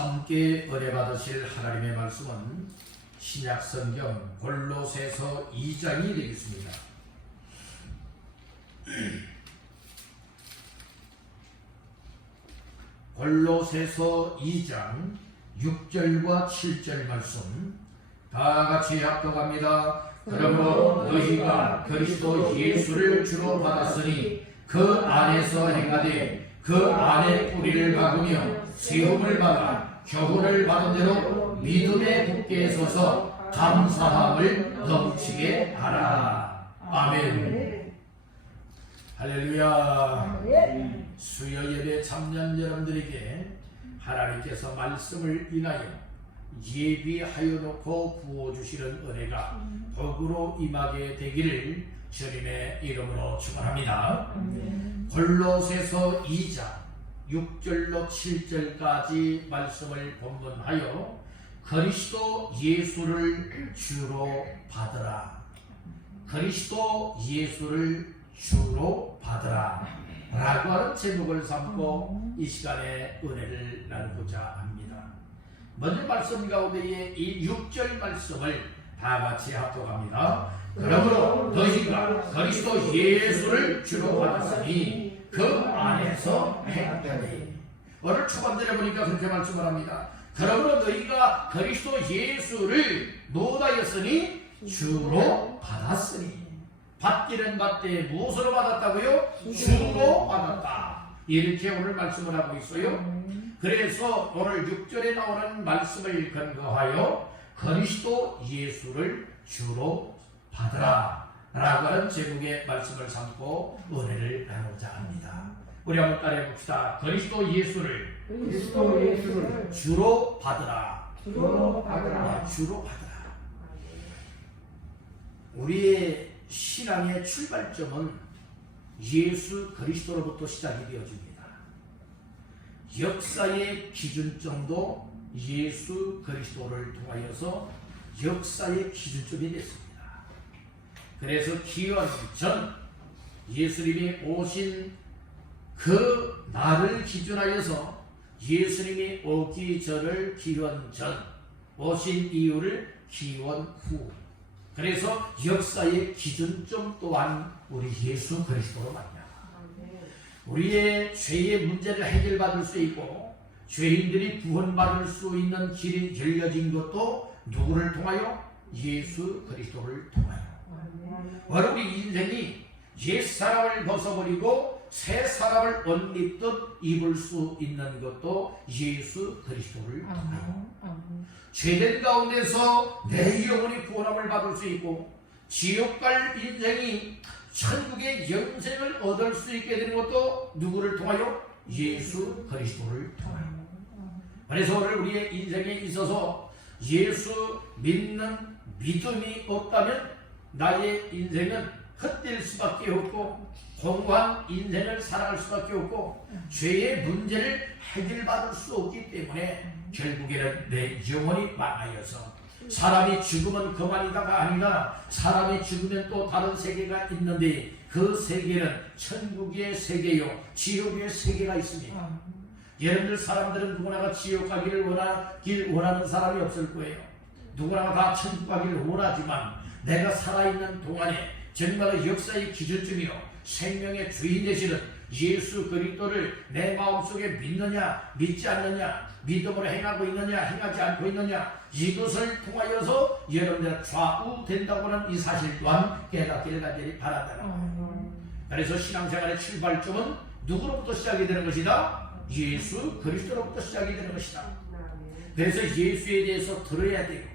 함께 은혜 받으실 하나님의 말씀은 신약성경 골로새서 2장이 되겠습니다. 골로새서 2장 6절과 7절 말씀 다 같이 합독합니다. 그러므로 너희가 그리스도 예수를 주로 받았으니 그 안에서 행하되 그 안에 뿌리를 박으며 세움을 받아 교훈을 받은 대로 믿음의 굳게 서서 감사함을 넘치게 하라. 아멘. 할렐루야. 수요 예배 참여한 여러분들에게 하나님께서 말씀을 인하여 예비하여 놓고 부어주시는 은혜가 복으로 임하게 되기를 주님의 이름으로 축원합니다. 골로새서 2장 6절로 7절까지 말씀을 본문하여 그리스도 예수를 주로 받으라. 그리스도 예수를 주로 받으라 라고 하는 제목을 삼고 이 시간에 은혜를 나누고자 합니다. 먼저 말씀 가운데에 이 6절 말씀을 다 같이 합독합니다. 그러므로 너희가 그리스도 예수를 주로 받았으니 그 안에서 행하니. 오늘 초반절에 보니까 그렇게 말씀을 합니다. 그러므로 너희가 그리스도 예수를 노다였으니 주로 받았으니. 받기는 받되 무엇으로 받았다고요? 주로 받았다. 이렇게 오늘 말씀을 하고 있어요. 그래서 오늘 6절에 나오는 말씀을 근거하여 그리스도 예수를 주로 받으라 라고 하는 제목의 말씀을 삼고 은혜를 나누자 합니다. 우리 한번 따라해봅시다. 그리스도 예수를 주로 받으라. 주로 받으라. 우리의 신앙의 출발점은 예수 그리스도로부터 시작이 되어집니다. 역사의 기준점도 예수 그리스도를 통하여서 역사의 기준점이 됐습니다. 그래서 기원 전 예수님이 오신 그 날을 기준하여서 예수님이 오기 전을 기원 전, 오신 이유를 기원 후. 그래서 역사의 기준점 또한 우리 예수 그리스도로 말이야. 우리의 죄의 문제를 해결받을 수 있고 죄인들이 구원받을 수 있는 길이 열려진 것도 누구를 통하여? 예수 그리스도를 통하여. 바로 우리 인생이 옛사람을 벗어버리고 새 사람을 옷 입듯 입을 수 있는 것도 예수 그리스도를 통하여. 죄된 가운데서 내 영혼이 구원함을 받을 수 있고 지옥 갈 인생이 천국의 영생을 얻을 수 있게 되는 것도 누구를 통하여? 예수 그리스도를 통하여. 그래서 오늘 우리의 인생에 있어서 예수 믿는 믿음이 없다면 나의 인생은 헛될 수밖에 없고 공고한 인생을 살아갈 수밖에 없고 죄의 문제를 해결받을 수 없기 때문에 결국에는 내 영혼이 망하여서 사람이 죽으면 그만이다가 아니라 사람이 죽으면 또 다른 세계가 있는데 그 세계는 천국의 세계요 지옥의 세계가 있습니다. 여러분들 사람들은 누구나가 지옥 가기를 원하는 사람이 없을 거예요. 누구나가 다 천국 가기를 원하지만 내가 살아있는 동안에 정말로 역사의 기준점이요 생명의 주인 되시는 예수 그리스도를 내 마음속에 믿느냐 믿지 않느냐 믿음으로 행하고 있느냐 행하지 않고 있느냐 이것을 통하여서 여러분들 좌우된다고 하는 이 사실 또한 깨닫기를 간절히 바란다는 거예요. 그래서 신앙생활의 출발점은 누구로부터 시작이 되는 것이다? 예수 그리스도로부터 시작이 되는 것이다. 그래서 예수에 대해서 들어야 돼요.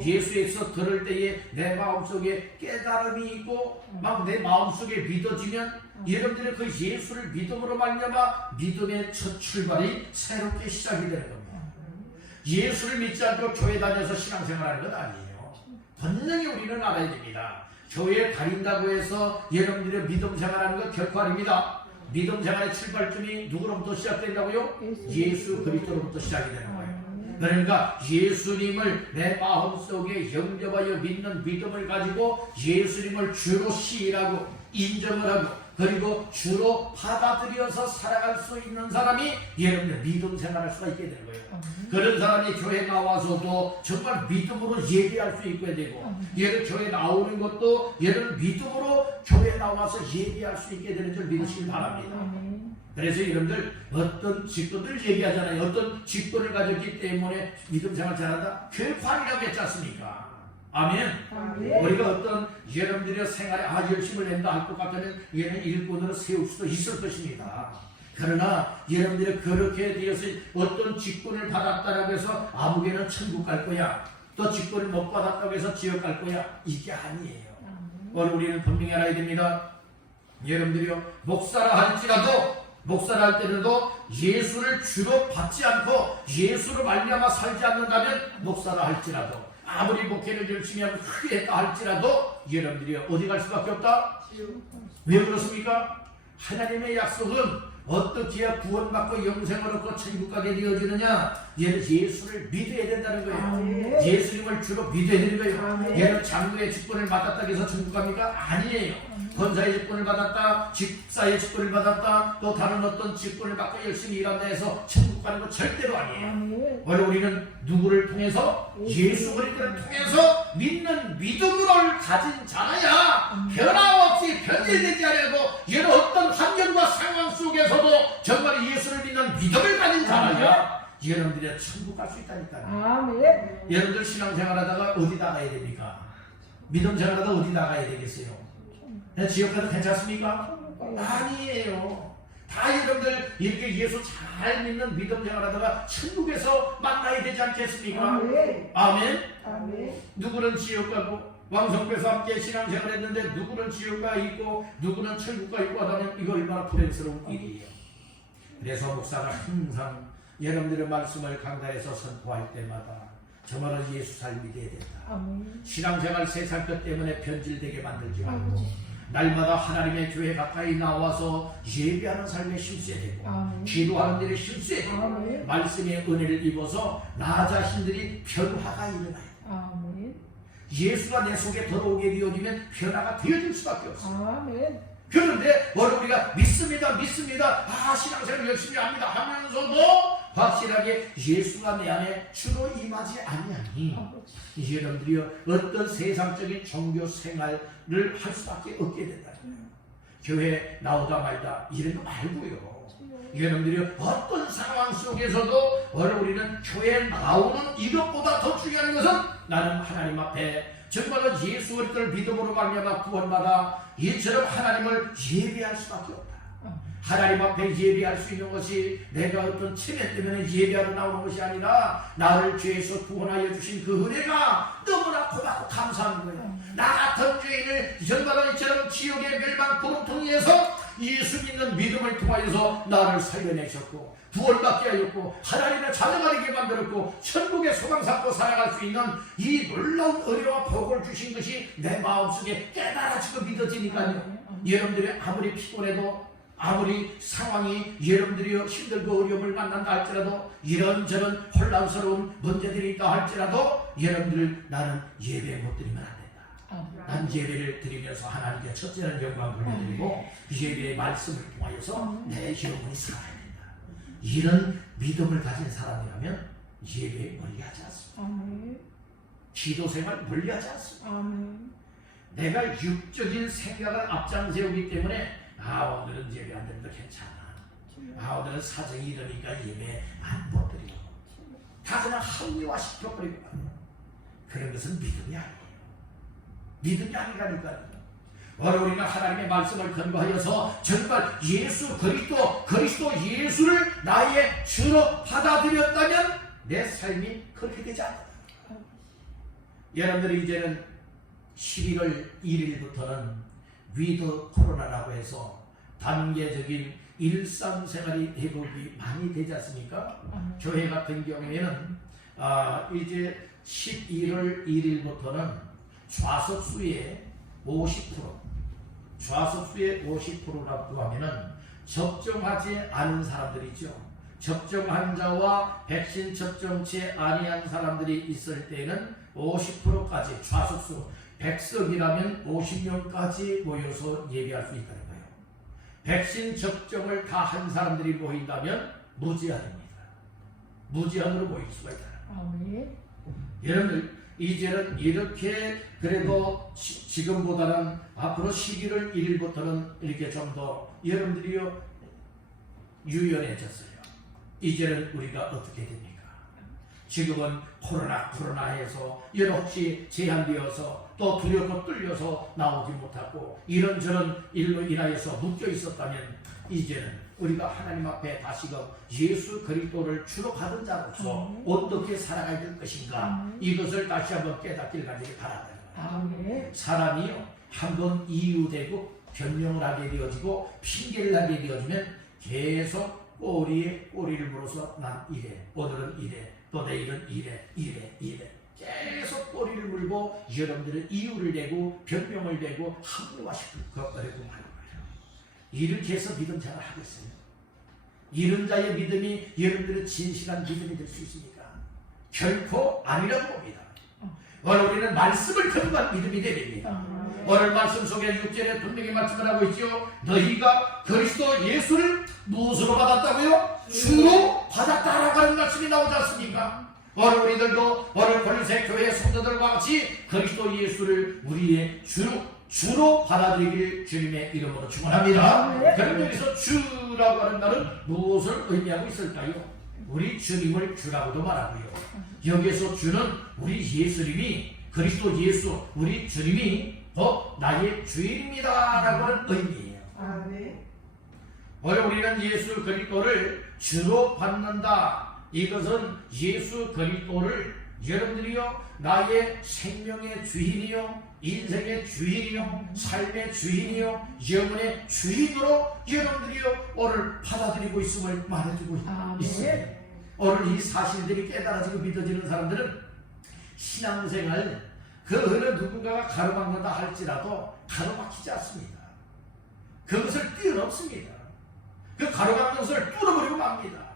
예수에서 들을 때에 내 마음속에 깨달음이 있고 막 내 마음속에 믿어지면 여러분들의 그 예수를 믿음으로 말미암아 믿음의 첫 출발이 새롭게 시작이 되는 겁니다. 예수를 믿지 않고 교회 다녀서 신앙생활하는 건 아니에요. 분명히 우리는 알아야 됩니다. 교회에 다닌다고 해서 여러분들의 믿음 생활하는 건 결코 아닙니다. 믿음 생활의 출발점이 누구로부터 시작된다고요? 예수 그리스도로부터 시작이 되는 거예요. 그러니까 예수님을 내 마음속에 영접하여 믿는 믿음을 가지고 예수님을 주로 시인하고 인정을 하고 그리고 주로 받아들여서 살아갈 수 있는 사람이 여러분들 믿음 생활할 수가 있게 되는 거예요. 그런 사람이 교회 나와서도 정말 믿음으로 예배할 수 있게 되고, 여러분 교회 나오는 것도 여러분 믿음으로 교회 나와서 예배할 수 있게 되는 줄 믿으시기 바랍니다. 그래서 여러분들 어떤 직분들 얘기하잖아요. 어떤 직분을 가졌기 때문에 믿음 생활 잘한다? 교회관이라고 했지 않습니까? 아멘. 우리가 어떤 여러분들의 생활에 열심을 낸다 할 것 같으면 얘는 일꾼으로 세울 수도 있을 것입니다. 그러나 여러분들이 그렇게 되어서 어떤 직분을 받았다고 해서 아무개는 천국 갈 거야, 또 직분을 못 받았다고 해서 지옥 갈 거야, 이게 아니에요. 오늘 우리는 분명히 알아야 됩니다. 여러분들이요, 목사라 할 때는도 예수를 주로 받지 않고 예수로 말미암아 살지 않는다면, 목사라 할지라도 아무리 목회를 열심히 하고 크게 했다 할지라도 여러분들이 어디 갈 수밖에 없다? 왜 그렇습니까? 하나님의 약속은 어떻게 해야 구원받고 영생을 얻고 천국 가게 되어지느냐? 얘는 예수를 믿어야 된다는 거예요. 예수님을 주로 믿어야 되는 거예요. 얘는 장로의 직분을 받았다고 해서 천국 갑니까? 아니에요. 권사의 직분을 받았다, 집사의 직분을 받았다, 또 다른 어떤 직분을 받고 열심히 일한다 해서 천국 가는 거 절대로 아니에요. 원래 우리는 누구를 통해서? 예수 그리스도를 통해서 믿는 믿음을 가진 자라야 변함없이 변질되지 않고, 얘는 어떤 환경과 상황 속에서도 정말 예수를 믿는 믿음을 가진 자라야 여러분들이 천국 갈 수 있다니까요. 여러분들 신앙생활하다가 어디 나가야 됩니까? 믿음 생활하다가 어디 나가야 되겠어요? 지옥 가도 괜찮습니까? 아니에요. 다 여러분들 이렇게 예수 잘 믿는 믿음 생활하다가 천국에서 만나야 되지 않겠습니까? 아멘. 누구는 지옥 가고, 왕성배서 함께 신앙생활 했는데 누구는 지옥 가 있고 누구는 천국 가 있고 하다면 이거 얼마나 불행스러운 일이에요. 그래서 목사가 항상 여러분들의 말씀을 강단에서 선포할 때마다 정말로 예수 잘 믿어야 된다. 신앙생활 세상 것 때문에 변질되게 만들지 말고 날마다 하나님의 교회 가까이 나와서 예배하는 삶에 힘써야 되고, 기도하는 일에 힘써야 되고, 말씀의 은혜를 입어서 나 자신들이 변화가 일어나요. 예수가 내 속에 들어오게 되어지면 변화가 되어질 수밖에 없어요. 그런데 우리가 믿습니다 신앙생활 열심히 합니다 하면서도 확실하게 예수가 내 안에 주로 임하지 아니하니 여러분들이요, 어떤 세상적인 종교 생활을 할 수밖에 없게 된다는 거예요. 교회 나오다 말다 이런 거 말고요, 여러분들이 어떤 상황 속에서도 우리는 교회에 나오는 이것보다 더 중요한 것은 나는 하나님 앞에 정말로 예수 그리스도를 믿음으로 말미암아 구원받아 이처럼 하나님을 예배할 수밖에 없다. 하나님 앞에 예배할 수 있는 것이 내가 어떤 체면 때문에 예배하러 나오는 것이 아니라 나를 죄에서 구원하여 주신 그 은혜가 너무나 고맙고 감사한 거예요. 나 같은 죄인을 정말로 이처럼 지옥의 멸망 구름통에서 예수 믿는 믿음을 통하여서 나를 살려내셨고 구원받게 하였고 하나님의 자녀가 되게 만들었고 천국의 소망 삼고 살아갈 수 있는 이 놀라운 은혜와 복을 주신 것이 내 마음속에 깨달아지고 믿어지니까요. 여러분들이 아무리 피곤해도, 아무리 상황이 여러분들이 힘들고 어려움을 만난다 할지라도, 이런저런 혼란스러운 문제들이 있다 할지라도 여러분들 나는 예배 못 드리면 안 된다. 난 예배를 드리면서 하나님께 첫째는 영광 돌려드리고 예배의 말씀을 통하여서 내 영혼이 살아야 된다. 이런 믿음을 가진 사람이라면 예배에 멀리하지 않습니다. 기도생활 멀리하지 않습니다. 내가 육적인 생각을 앞장세우기 때문에 오늘은 예배 안 드려도 괜찮아, 오늘은 사정이 이러니까 예배 안 못 드리고 다 그냥 합리화시켜버리고, 그런 것은 믿음이 아니에요. 믿음이 아니라니까요. 우리가 하나님의 말씀을 근거하여서 정말 예수 그리스도 예수를 나의 주로 받아들였다면 내 삶이 그렇게 되지 않는다. 여러분들이 이제는 11월 1일부터는 위드 코로나라고 해서 단계적인 일상생활이 회복이 많이 되지 않습니까? 교회 같은 경우에는 이제 11월 1일부터는 좌석수의 50%라고 하면은 접종하지 않은 사람들이죠. 접종 환자와 백신 접종치 아니한 사람들이 있을 때는 50%까지 좌석수 100석이라면 50명까지 모여서 예배할 수 있다는 거예요. 백신 접종을 다 한 사람들이 모인다면 무제한입니다. 무제한으로 모일 수가 있다. 아멘. 여러분들 이제는 이렇게 그래도 지금보다는 앞으로 11월 1일부터는 이렇게 좀 더 여러분들이요 유연해졌어요. 이제는 우리가 어떻게 됩니까? 지금은 코로나 해서 여러 혹시 제한되어서 또 두렵고 뚫려서 나오지 못하고 이런저런 일로 인하여서 묶여 있었다면 이제는 우리가 하나님 앞에 다시금 예수 그리스도를 주로 받은 자로서 어떻게 살아가야 될 것인가 이것을 다시 한번 깨닫길 가지기 바랍니다. 아멘. 사람이요 한번 이유되고 변명을 하게 되어지고 핑계를 하게 되어지면 계속 꼬리에 꼬리를 물어서 난 이래 오늘은 이래 또 내일은 이래 계속 꼬리를 물고 여러분들은 이유를 대고 변명을 대고 합리화시키고 거꾸려고 하는 거예요. 이렇게 해서 믿음 생활을 하겠어요? 이런 자의 믿음이 여러분들의 진실한 믿음이 될 수 있습니까? 결코 아니라고 봅니다. 오늘 우리는 말씀을 근거한 믿음이 되야 됩니다. 오늘 말씀 속에 6절에 분명히 말씀을 하고 있죠. 너희가 그리스도 예수를 무엇으로 받았다고요? 주로 받았다라고 하는 말씀이 나오지 않습니까? 오늘 우리들도 오늘 골로새 교회 성도들과 같이 그리스도 예수를 우리의 주로 받아들이길 주님의 이름으로 축원합니다. 그럼 여기서 주라고 하는 말은 무엇을 의미하고 있을까요? 우리 주님을 주라고도 말하고요. 여기서 주는 우리 예수님이 그리스도 예수 우리 주님이 나의 주인입니다 라고 하는 의미예요. 아멘. 오늘 우리는 예수 그리스도를 주로 받는다. 이것은 예수 그리스도를 여러분들이요 나의 생명의 주인이요 인생의 주인이요 삶의 주인이요 영혼의 주인으로 여러분들이요 오늘 받아들이고 있음을 말해주고 있습니다. 오늘 이 사실들이 깨달아지고 믿어지는 사람들은 신앙생활 그 어느 누군가가 가로막는다 할지라도 가로막히지 않습니다. 그것을 뛰어넘습니다. 그 가로막는 것을 뚫어버리고 맙니다.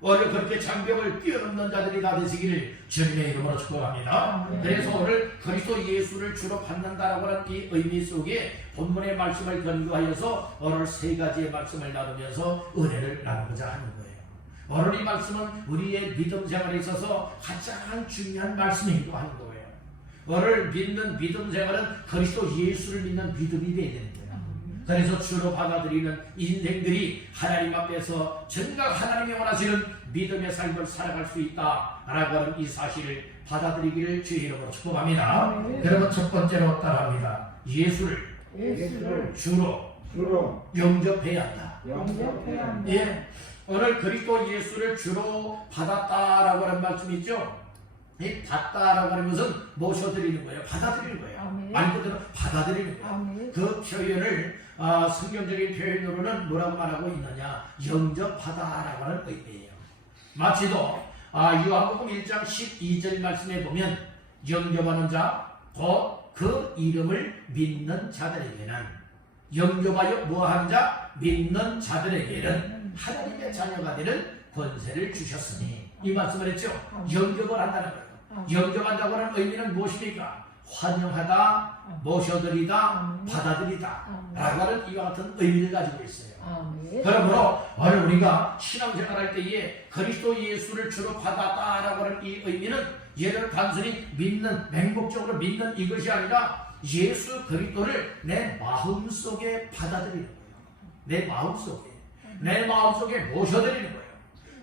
오늘 그렇게 장벽을 뛰어넘는 자들이 다 되시기를 주님의 이름으로 축복합니다. 그래서 오늘 그리스도 예수를 주로 받는다라고 하는 이 의미 속에 본문의 말씀을 근거하여서 오늘 세 가지의 말씀을 나누면서 은혜를 나누고자 하는 거예요. 오늘 이 말씀은 우리의 믿음 생활에 있어서 가장 중요한 말씀이기도 하는 거예요. 오늘 믿는 믿음 생활은 그리스도 예수를 믿는 믿음이 되어야 되는 거예요. 그래서 주로 받아들이는 인생들이 하나님 앞에서 정작 하나님이 원하시는 믿음의 삶을 살아갈 수 있다라고 하는 이 사실을 받아들이기를 주의 이름으로 축복합니다. 그러면 첫 번째로 따라합니다. 예수를 주로 영접해야 한다. 예, 오늘 그리스도 예수를 주로 받았다라고 하는 말씀이 있죠. 이 받다라고 하는 것은 모셔드리는 거예요. 받아들이는 거예요. 말 그대로 받아들이는 거예요. 그 표현을 성경적인 표현으로는 뭐라고 말하고 있느냐? 영접하다라고 하는 의미예요. 마치도 요한복음 1장 12절 말씀에 보면 영접하는 자 곧 그 이름을 믿는 자들에게는 영접하여 뭐하는 자? 믿는 자들에게는 하나님의 자녀가 되는 권세를 주셨으니 이 말씀을 했죠. 영접을 한다는 거예요. 영접한다고 하는 의미는 무엇입니까? 환영하다, 모셔드리다, 받아들이다 라고 하는 이와 같은 의미를 가지고 있어요. 그러므로 오늘 우리가 신앙생활할 때에 그리스도 예수를 주로 받았다라고 하는 이 의미는 얘를 단순히 믿는, 맹목적으로 믿는 이것이 아니라 예수 그리스도를 내 마음속에 받아들이는 거예요. 내 마음속에 모셔드리는 거예요.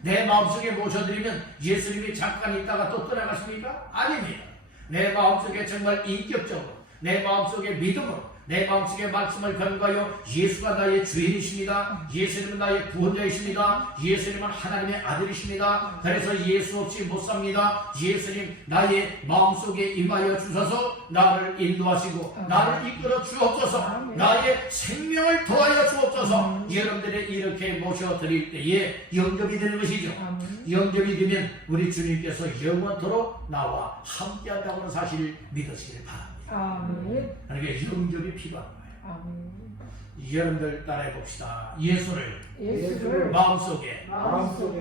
내 마음속에 모셔드리면 예수님이 잠깐 있다가 또 떠나가십니까? 아닙니다. 내 마음속에 정말 인격적으로 내 마음속에 믿음으로 내 마음속에 말씀을 근거하여 예수가 나의 주인이십니다. 예수님은 나의 구원자이십니다. 예수님은 하나님의 아들이십니다. 그래서 예수 없이 못 삽니다. 예수님 나의 마음속에 임하여 주셔서 나를 인도하시고 나를 이끌어 주옵소서. 나의 생명을 더하여 주옵소서. 여러분들이 이렇게 모셔드릴 때에 영접이 되는 것이죠. 영접이 되면 우리 주님께서 영원토록 나와 함께한다고 하는 사실을 믿으시길 바랍니다. 그러니까 영접이 필요한 거예요. 여러분들 따라해 봅시다. 예수를 마음속에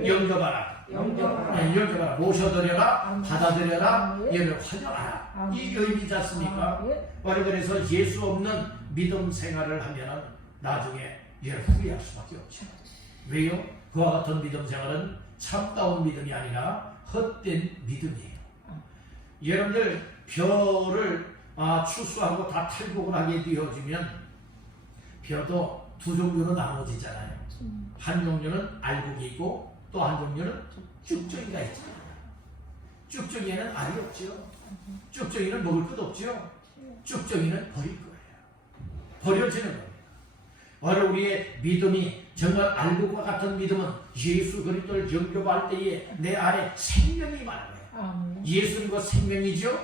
영접하라. 영접하라. 모셔드려라. 받아들여라. 얘를 환영하라. 이 의미지 않습니까? 그래서 예수 없는 믿음 생활을 하면 나중에 여러분 후회할 수밖에 없죠. 왜요? 그와 같은 믿음 생활은 참다운 믿음이 아니라 헛된 믿음이에요. 여러분들 벼를 추수하고 다 탈곡을 하게 되어지면 벼도 두 종류로 나눠지잖아요. 한 종류는 알곡이 있고 또 한 종류는 쭉정이가 있잖아요. 쭉정이에는 알이 없죠. 쭉정이는 먹을 것 없죠. 쭉정이는 버릴 거예요. 버려지는 겁니다. 바로 우리의 믿음이 정말 알곡과 같은 믿음은 예수 그리스도를 영접할 때에 내 안에 생명이 임하는 거예요. 예수님과 생명이죠.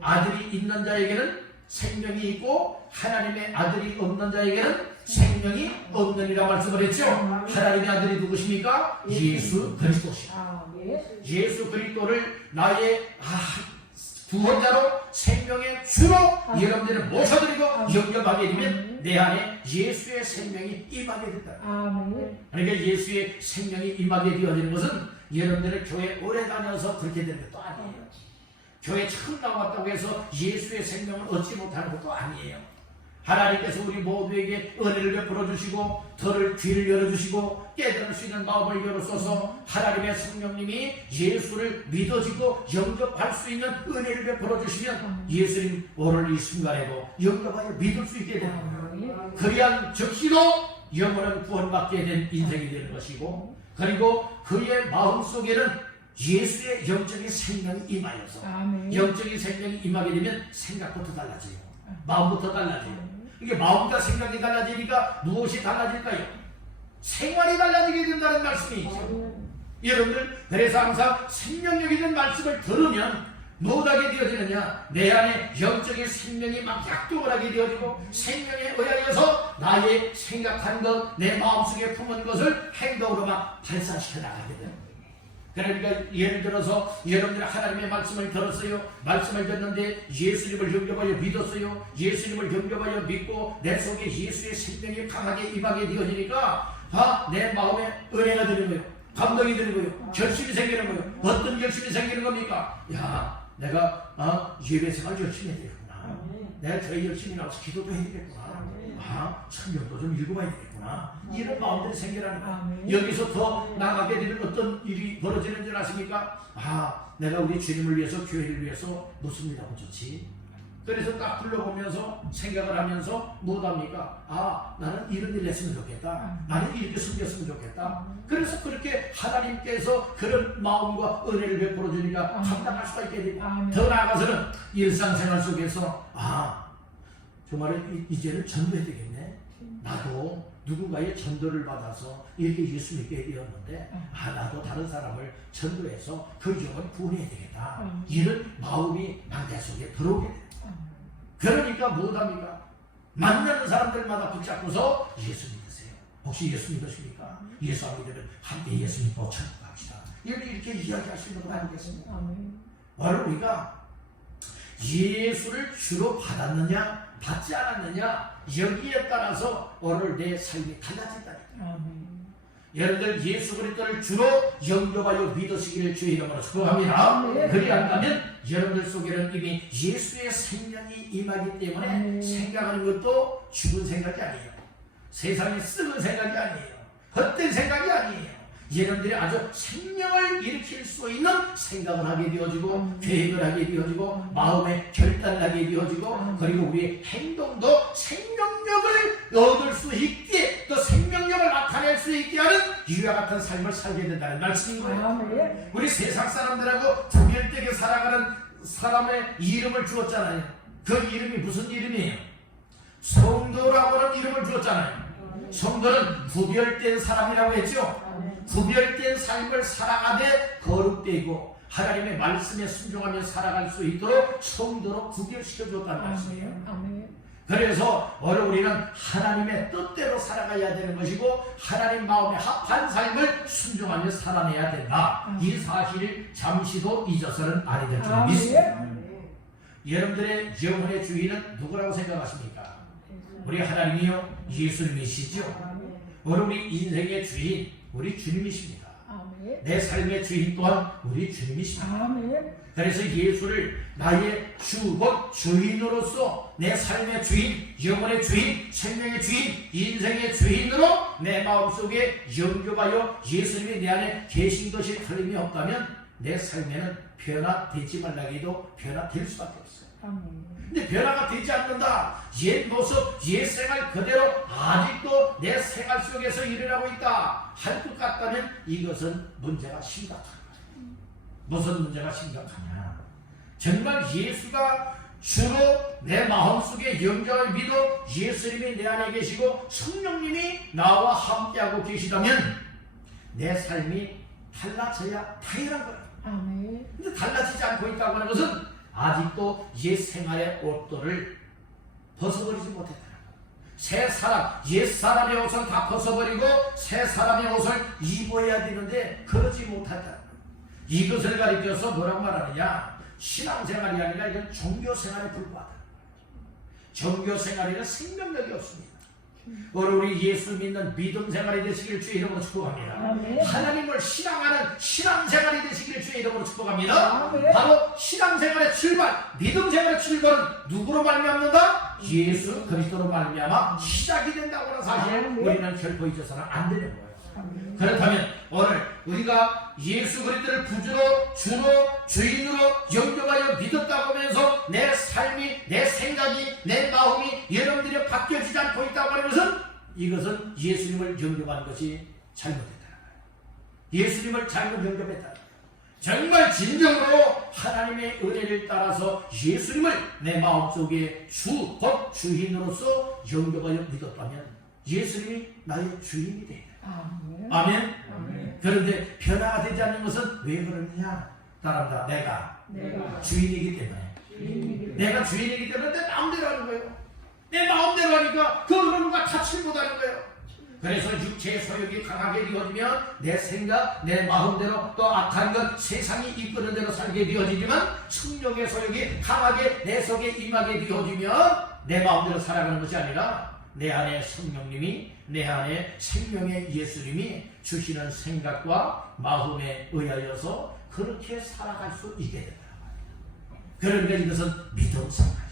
아들이 있는 자에게는 생명이 있고 하나님의 아들이 없는 자에게는 생명이 없느니라 말씀을 했죠. 하나님의 아들이 누구십니까? 예수 그리스도십니다. 예수 그리스도를 나의 구원자로 생명의 주로 여러분들을 모셔드리고 영접하게 되면 내 안에 예수의 생명이 임하게 된다. 그러니까 예수의 생명이 임하게 되어지는 것은 여러분들을 교회 오래 다녀서 그렇게 되는 것도 아니에요. 교회 처음 나왔다고 해서 예수의 생명을 얻지 못하는 것도 아니에요. 하나님께서 우리 모두에게 은혜를 베풀어 주시고 귀를 열어주시고 깨달을 수 있는 마음을 열어줘서 하나님의 성령님이 예수를 믿어지고 영접할 수 있는 은혜를 베풀어 주시면 예수님 오늘 이 순간에도 영접하여 믿을 수 있게 되는 거예요. 그리한 즉시로 영원한 구원받게 된 인생이 되는 것이고, 그리고 그의 마음속에는 예수의 영적인 생명이 임하여서 영적인 생명이 임하게 되면 생각부터 달라져요. 마음부터 달라져요. 이게 마음과 생각이 달라지니까 무엇이 달라질까요? 생활이 달라지게 된다는 말씀이 있죠. 여러분들 그래서 항상 생명력 있는 말씀을 들으면 무엇하게 되어지느냐? 내 안에 영적인 생명이 막 작동을 하게 되어지고 생명에 의하여서 나의 생각한 것, 내 마음속에 품은 것을 행동으로 막 발산시켜 나가게 됩니다. 그러니까 예를 들어서 여러분들이 하나님의 말씀을 들었어요. 말씀을 듣는데 예수님을 영접하여 믿었어요. 예수님을 영접하여 믿고 내 속에 예수의 생명이 강하게 임하게 되어지니까 내 마음에 은혜가 되는 거예요. 감동이 되는 거예요. 결심이 생기는 거예요. 어떤 결심이 생기는 겁니까? 야, 내가 예배 생활 열심히 해야 되겠구나. 내가 교회 열심히 나와서 기도도 해야 되겠구나. 성경도 좀 읽어봐야 되겠구나. 이런 마음들이 생기라는 거예요. 여기서 더 나가게 되면 어떤 일이 벌어지는 줄 아십니까? 내가 우리 주님을 위해서, 교회를 위해서 무슨 일 하면 좋지? 그래서 딱 불러보면서 생각을 하면서 무엇합니까? 나는 이런 일 했으면 좋겠다. 나는 이렇게 숨겼으면 좋겠다. 그래서 그렇게 하나님께서 그런 마음과 은혜를 베풀어 주니까 감당할 수가 있게 되고, 더 나아가서는 일상생활 속에서 정말 이제는 전도해야 되겠네. 나도 누군가의 전도를 받아서 이렇게 예수 믿게 되었는데 나도 다른 사람을 전도해서 그 영을 구원해야 되겠다. 이런 마음이 내 속에 들어오게 돼요. 그러니까 무엇합니까? 만나는 사람들마다 붙잡고서 예수 믿으세요. 혹시 예수 믿으십니까? 예수 안 믿으면 함께 예수 믿고 천국 갑시다. 이렇게 이야기할 수 있는 거 아니겠습니까? 바로 우리가 예수를 주로 받았느냐 받지 않았느냐 여기에 따라서 오늘 내 삶이 달라진다. 여러분들 예수 그리스도를 주로 영접하여 믿으시기를 주의 이름으로 축복합니다. 그리한다면 여러분들 속에는 이미 예수의 생명이 임하기 때문에 생각하는 것도 죽은 생각이 아니에요. 세상에 썩은 생각이 아니에요. 헛된 생각이 아니에요. 여러분들이 아주 생명을 일으킬 수 있는 생각을 하게 되어지고 계획을 하게 되어지고 마음에 결단을 하게 되어지고 그리고 우리의 행동도 생명력을 얻을 수 있게 또 생명력을 나타낼 수 있게 하는 이와 같은 삶을 살게 된다는 말씀인 거예요. 우리 세상 사람들하고 구별되게 살아가는 사람의 이름을 주었잖아요. 그 이름이 무슨 이름이에요? 성도라고 하는 이름을 주었잖아요. 성도는 구별된 사람이라고 했죠. 구별된 삶을 살아가되 거룩되고 하나님의 말씀에 순종하며 살아갈 수 있도록 성도로 구별시켜 줬다는 말씀이에요. 그래서 오늘 우리는 하나님의 뜻대로 살아가야 되는 것이고 하나님 마음에 합한 삶을 순종하며 살아내야 된다. 이 사실을 잠시도 잊어서는 아니 될 줄 믿습니다. 여러분들의 영혼의 주인은 누구라고 생각하십니까? 우리 하나님이요 예수님이시죠. 오늘 우리 인생의 주인 우리 주님이십니다. 내 삶의 주인 또한 우리 주님이십니다. 아멘. 그래서 예수를 나의 주, 곧 주인으로서 내 삶의 주인, 영혼의 주인, 생명의 주인, 인생의 주인으로 내 마음속에 영접하여 예수님이 내 안에 계신 것이 틀림이 없다면 내 삶에는 변화되지 말라기도 변화될 수밖에 없어요. 아멘. 근데 변화가 되지 않는다. 옛 모습, 옛 생활 그대로 아직도 내 생활 속에서 일어나고 있다 할 것 같다면 이것은 문제가 심각합니다. 무슨 문제가 심각하냐? 정말 예수가 주로 내 마음속에 영접을 믿어 예수님이 내 안에 계시고 성령님이 나와 함께하고 계시다면 내 삶이 달라져야 당연한 거예요. 아멘. 근데 달라지지 않고 있다고 하는 것은 아직도 옛 생활의 옷들을 벗어버리지 못했다는 거예요. 새 사람, 옛 사람의 옷은 다 벗어버리고 새 사람의 옷을 입어야 되는데 그러지 못했다는 거예요. 이것을 가리켜서 뭐라고 말하느냐? 신앙생활이 아니라 이건 종교생활에 불과하다. 종교생활에는 생명력이 없습니다. 우리 예수 믿는 믿음 생활이 되시길 주의 이름으로 축복합니다. 아멘. 하나님을 신앙하는 신앙생활이 되시길 주의 이름으로 축복합니다. 아멘. 바로 신앙생활의 출발, 믿음 생활의 출발은 누구로 말미암는다? 예수 그리스도로 말미암아 시작이 된다고 하는 사실 아멘. 우리는 결코 잊어서는 안 되는 거예요. 아멘. 그렇다면 오늘 우리가 예수 그리스도를 구주로 주로 주인으로 영접하여 믿었다고 하면서 내 삶이 내 생각이 내 마음이 여러분들이 바뀌어지지 않고 있다고 하는 것은 이것은 예수님을 영접하는 것이 잘못됐다는 거예요. 예수님을 잘못 영접했다는 거예요. 정말 진정으로 하나님의 은혜를 따라서 예수님을 내 마음속에 주, 곧 주인으로서 영접하여 믿었다면 예수님이 나의 주인이 되다. 아멘. 아멘. 아멘. 그런데 변화가 되지 않는 것은 왜 그러느냐? 따라합니다. 내가 주인이기 때문에. 내가 주인이기 때문에 내 마음대로 하는 거예요. 내 마음대로 하니까 그 어른과 같이 못하는 거예요. 그래서 육체의 소욕이 강하게 되어지면 내 생각, 내 마음대로 또 악한 것, 세상이 이끄는 대로 살게 되어지지만 성령의 소욕이 강하게 내 속에 임하게 되어지면 내 마음대로 살아가는 것이 아니라 내 안에 성령님이, 내 안에 생명의 예수님이 주시는 생각과 마음에 의하여서 그렇게 살아갈 수 있게 된다. 그러니까 이것은 믿음 생활이야.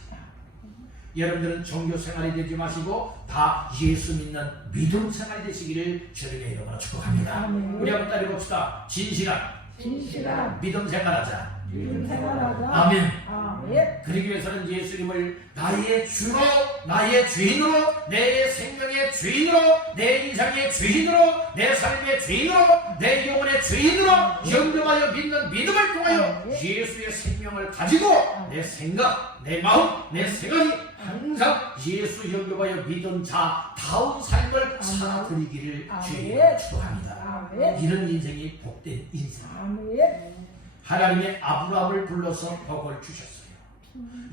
여러분들은 종교 생활이 되지 마시고 다 예수 믿는 믿음 생활이 되시기를 주님의 이름으로 축복합니다. 아멘. 우리 한번 따라 봅시다. 진실한 믿음 생활하자. 믿음 생활하자. 아멘. 아멘. 그러기 위해서는 예수님을 나의 주로, 나의 주인으로, 내 생명의 주인으로, 내 인생의 주인으로, 내 삶의 주인으로, 내 영혼의 주인으로 영접하여 믿는 믿음을 통하여 예수의 생명을 가지고 내 생각, 내 마음, 내 생각이 항상 예수 영접하여 믿은 자다운 삶을 살아드리기를 주님으로 축복합니다. 아멘. 이런 인생이 복된 인생. 아멘. 하나님의 아브라함을 불러서 복을 주셨어요.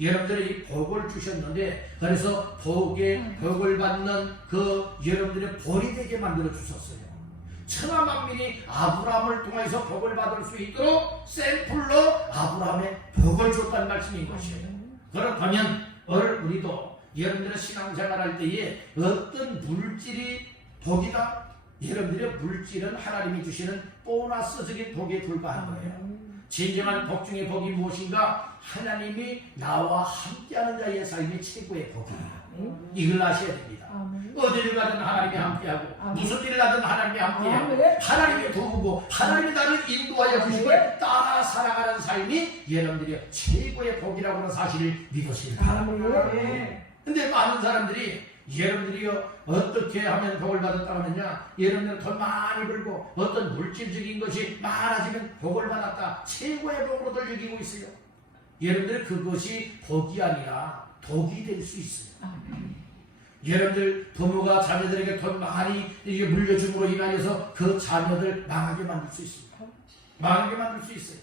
여러분들이 복을 주셨는데 그래서 복을 받는 그 여러분들의 본이 되게 만들어 주셨어요. 천하 만민이 아브라함을 통해서 복을 받을 수 있도록 샘플로 아브라함의 복을 줬다는 말씀인 것이에요. 그렇다면 오늘 우리도 여러분들의 신앙생활할 때에 어떤 물질이 복이다? 여러분들의 물질은 하나님이 주시는 보너스적인 복에 불과한 거예요. 진정한 복 중의 복이 무엇인가? 하나님이 나와 함께하는 자의 삶이 최고의 복이에요. 이걸 아셔야 됩니다. 어디를 가든 하나님이 함께하고 무슨 일을 하든 하나님이 함께하고 하나님이 도우고 하나님이 나를 인도하여 주시고 따라 살아가는 삶이 여러분들의 최고의 복이라고 하는 사실을 믿으시기 바랍니다. 근데 많은 사람들이 여러분들이요 어떻게 하면 복을 받았다고 하느냐, 여러분들은 돈 많이 벌고 어떤 물질적인 것이 많아지면 복을 받았다, 최고의 복으로들 여기고 있어요. 여러분들 그것이 복이 아니라 독이 될 수 있어요. 여러분들 부모가 자녀들에게 돈 많이 물려줌으로 인하여서 그 자녀들 망하게 만들 수 있습니다. 망하게 만들 수 있어요.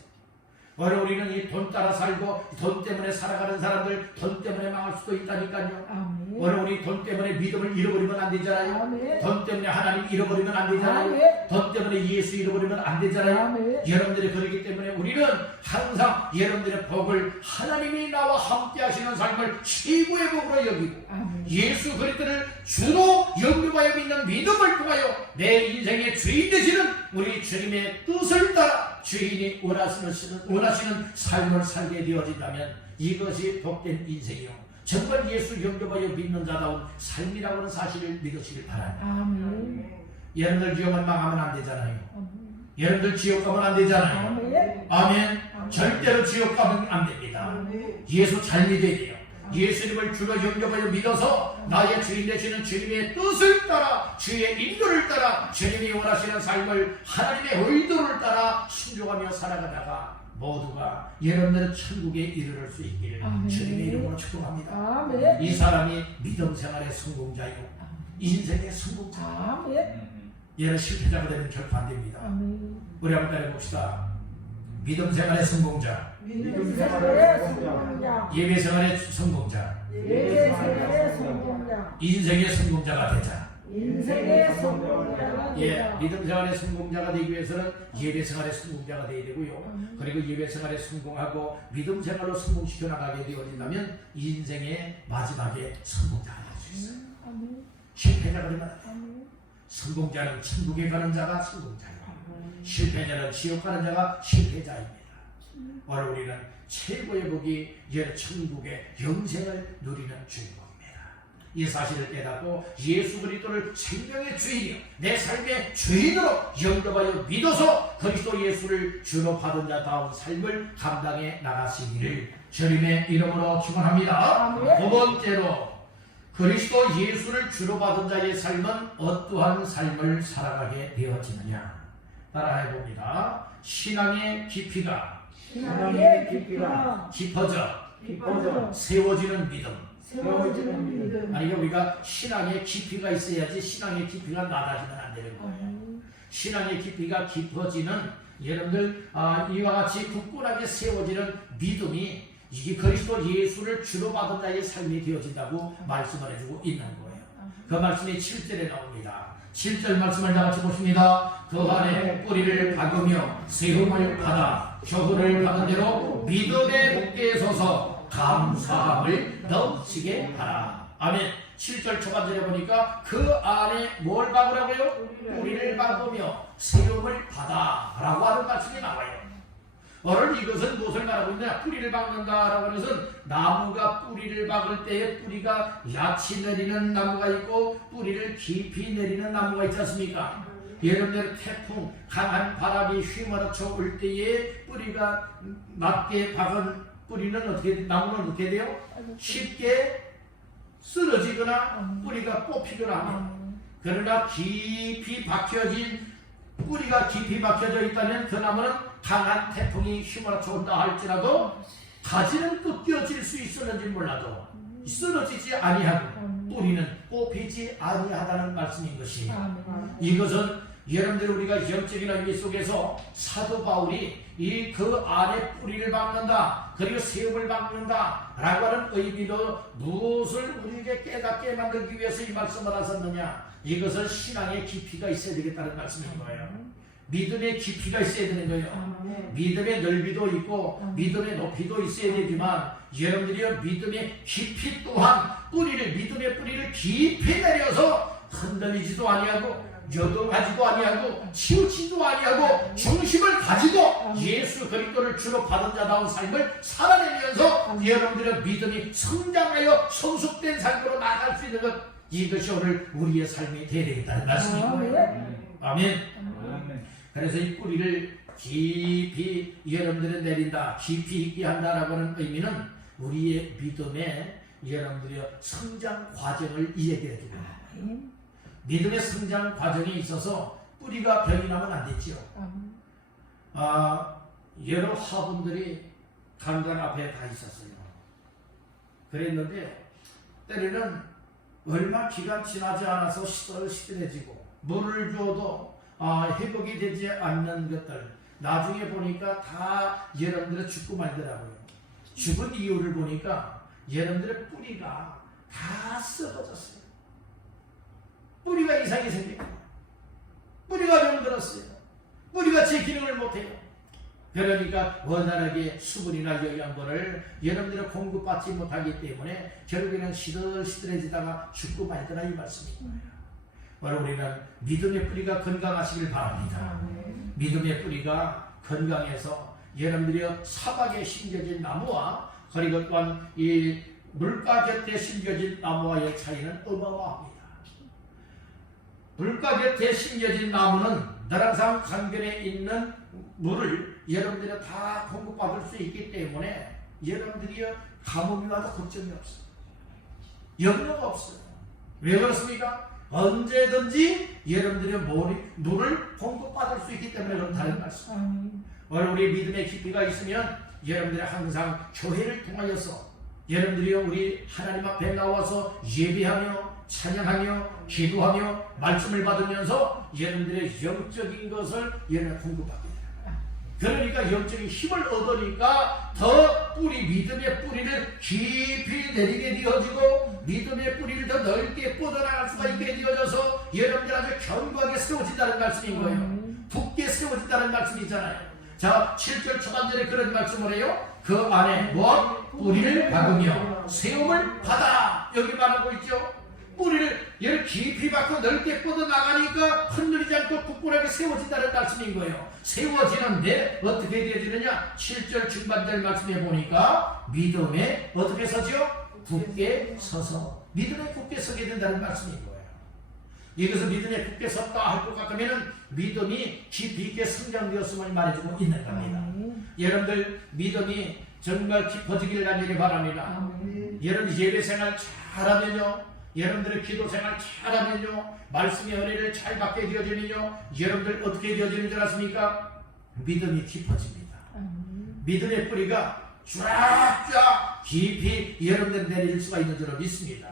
오늘 우리는 이 돈 따라 살고 돈 때문에 살아가는 사람들, 돈 때문에 망할 수도 있다니까요. 아멘. 오늘 우리 돈 때문에 믿음을 잃어버리면 안 되잖아요. 아멘. 돈 때문에 하나님 잃어버리면 안 되잖아요. 아멘. 돈 때문에 예수 잃어버리면 안 되잖아요. 아멘. 여러분들이 그렇기 때문에 우리는 항상 여러분들의 복을 하나님이 나와 함께 하시는 삶을 최고의 복으로 여기고 아멘. 예수 그리스도를 주로 영접하여 믿는 믿음을 통하여 내 인생의 주인 되시는 우리 주님의 뜻을 따라 주인이 원하시는 삶을 살게 되어진다면 이것이 복된 인생이요 정말 예수 영접하여 믿는 자다운 삶이라고 하는 사실을 믿으시길 바랍니다. 아멘. 여러분들 영원 망하면 안 되잖아요. 아멘. 여러분들 지옥 가면 안 되잖아요. 아멘. 아멘. 아멘. 절대로 지옥 가면 안 됩니다. 예수 잘 믿어야 돼요. 예수님을 주로 영접하여 믿어서 나의 주인 되시는 주님의 뜻을 따라 주의 인도를 따라 주님이 원하시는 삶을 하나님의 의도를 따라 순종하며 살아가다가 모두가 여러분들은 천국에 이르를 수 있기를 아멘. 주님의 이름으로 축복합니다. 아멘. 이 사람이 믿음 생활의 성공자요 인생의 성공자. 아멘. 얘는 실패자가 되면 결코 안 됩니다. 아멘. 우리 한번 따라해봅시다. 믿음 생활의 성공자, 믿음 생활의 성공자. 예배 생활의 성공자, 예배 생활의 성공자. 인생의 성공자가 되자. 인생의 성공자가 예, 되자. 믿음 생활의 성공자가 되기 위해서는 예배 생활의 성공자가 되어야 되고요. 그리고 예배 생활에 성공하고 믿음 생활로 성공시켜 나가게 되어진다면 인생의 마지막에 성공자가 될 수 있어요. 아멘. 실패자가 되면 안 돼요. 아멘. 성공자는 천국에 가는 자가 성공자예요. 실패자는 지옥 가는 자가 실패자입니다. 오늘 우리는 최고의 복이 천국의 영생을 누리는 주인공입니다. 이 사실을 깨닫고 예수 그리스도를 생명의 주인이요 내 삶의 주인으로 영접하여 믿어서 그리스도 예수를 주로 받은 자다운 삶을 감당해 나가시기를 주님의 이름으로 축원합니다. 아멘. 두 번째로 그리스도 예수를 주로 받은 자의 삶은 어떠한 삶을 살아가게 되어지느냐 따라해 봅니다. 신앙의 깊이가 신앙의 깊이가 깊어져 세워지는 믿음. 세워지는 믿음. 아니 우리가 신앙의 깊이가 있어야지 신앙의 깊이가 낮아지면 안 되는 거예요. 아멘. 신앙의 깊이가 깊어지는 여러분들 이와 같이 굳건하게 세워지는 믿음이 이게 그리스도 예수를 주로 받은 자의 삶이 되어진다고 말씀을 해주고 있는 거예요. 그 말씀이 7절에 나옵니다. 7절 말씀을 다 같이 보십니다. 그 안에 뿌리를 박으며 세움을 받아 교훈을 받은 대로 믿음의 목대에 서서 감사함을 넘치게 하라. 아멘. 7절 초반절에 보니까 그 안에 뭘 박으라고요? 뿌리를 박으며 세움을 받아 라고 하는 말씀이 나와요. 오늘 이것은 무엇을 말하고 있냐? 뿌리를 박는다라고 하는 것은 나무가 뿌리를 박을 때에 뿌리가 얕이 내리는 나무가 있고 뿌리를 깊이 내리는 나무가 있지 않습니까? 여러분들 태풍 강한 바람이 휘몰아쳐 올 때에 뿌리가 낮게 박은 뿌리는 나무는 어떻게 돼요? 쉽게 쓰러지거나 뿌리가 뽑히거나 합니다. 그러나 깊이 박혀진 뿌리가 깊이 박혀져 있다면 그 나무는 강한 태풍이 휘몰아쳐 온다 할지라도 가지는 꺾여질 수 있었는지 몰라도 쓰러지지 아니하고 뿌리는 뽑히지 아니하다는 말씀인 것이 이것은 여러분들 우리가 영적인 의미 속에서 사도 바울이 이 그 안에 뿌리를 박는다 그리고 세움을 박는다 라고 하는 의미로 무엇을 우리에게 깨닫게 만들기 위해서 이 말씀을 하셨느냐 이것은 신앙의 깊이가 있어야 되겠다는 말씀인 거예요. 믿음의 깊이가 있어야 되는 거예요. 믿음의 넓이도 있고 믿음의 높이도 있어야 되지만 여러분들이 믿음의 깊이 또한 믿음의 뿌리를 깊이 내려서 흔들리지도 아니하고 요동하지도 아니하고 치우치지도 아니하고 중심을 가지고 예수 그리스도를 주로 받은 자다운 삶을 살아내면서 여러분들의 믿음이 성장하여 성숙된 삶으로 나아갈 수 있는 것 이것이 오늘 우리의 삶이 되어야 되겠다는 말씀입니다. 아멘. 그래서 이 뿌리를 깊이 여러분들이 내린다 깊이 있게 한다라고 하는 의미는 우리의 믿음의 여러분들의 성장 과정을 이야기해 주고 믿음의 성장 과정에 있어서 뿌리가 병이 나면 안 되지요. 여러 화분들이 강당 앞에 다 있었어요. 그랬는데 때로는 얼마 기간 지나지 않아서 시들해지고 물을 줘도 회복이 되지 않는 것들 나중에 보니까 다 여러분들의 죽고 말더라고요. 죽은 이유를 보니까 여러분들의 뿌리가 다 썩어졌어요. 뿌리가 이상이 생겼고 뿌리가 병들었어요. 뿌리가 제 기능을 못해요. 그러니까 원활하게 수분이나 영양분을 여러분들이 공급받지 못하기 때문에 결국에는 시들시들해지다가 죽고 말더라 이 말씀입니다. 바로 우리는 믿음의 뿌리가 건강하시길 바랍니다. 믿음의 뿌리가 건강해서 여러분들이 사막에 심겨진 나무와 그리고 또한 이 물가 곁에 심겨진 나무와의 차이는 어마어마합니다. 물가 곁에 심겨진 나무는 늘 항상 강변에 있는 물을 여러분들이 다 공급받을 수 있기 때문에 여러분들이 가뭄이 와도 걱정이 없어요. 염려가 없어요. 왜 그렇습니까? 언제든지 여러분들이 물을 공급받을 수 있기 때문에 그렇다는 말씀. 우리 믿음의 깊이가 있으면 여러분들이 항상 교회를 통하여서 여러분들이 우리 하나님 앞에 나와서 예배하며 찬양하며 기도하며 말씀을 받으면서 여러분들의 영적인 것을 여러분 공급받게 됩니다. 그러니까 영적인 힘을 얻으니까 더 믿음의 뿌리를 깊이 내리게 되어지고 믿음의 뿌리를 더 넓게 뻗어나갈 수가 있게 되어져서 여러분들 아주 견고하게 세워진다는 말씀인 거예요. 굳게 세워진다는 말씀이잖아요. 자, 7절 초반절에 그런 말씀을 해요. 그 안에 뿌리를 박으며 세움을 받아 여기 말하고 있죠. 뿌리를 깊이 받고 넓게 뻗어나가니까 흔들리지 않고 굳건하게 세워진다는 말씀인 거예요. 세워지는데 어떻게 되어지느냐? 7절 중반절 말씀에 보니까 믿음에 어떻게 서죠? 굳게 서서 믿음에 굳게 서게 된다는 말씀인 거예요. 여기서 믿음에 굳게 섰다 할 것 같으면 믿음이 깊이 있게 성장되었음을 말해주고 있는 겁니다. 여러분들 믿음이 정말 깊어지기를 간절히 바랍니다. 여러분 예배생활 잘하면요, 여러분들의 기도생활 잘하면요, 말씀의 은혜를 잘 받게 되어지면요, 여러분들 어떻게 되어지는 줄 아십니까? 믿음이 깊어집니다. 믿음의 뿌리가 쫙쫙 깊이 여러분들 내릴 수가 있는 줄 믿습니다.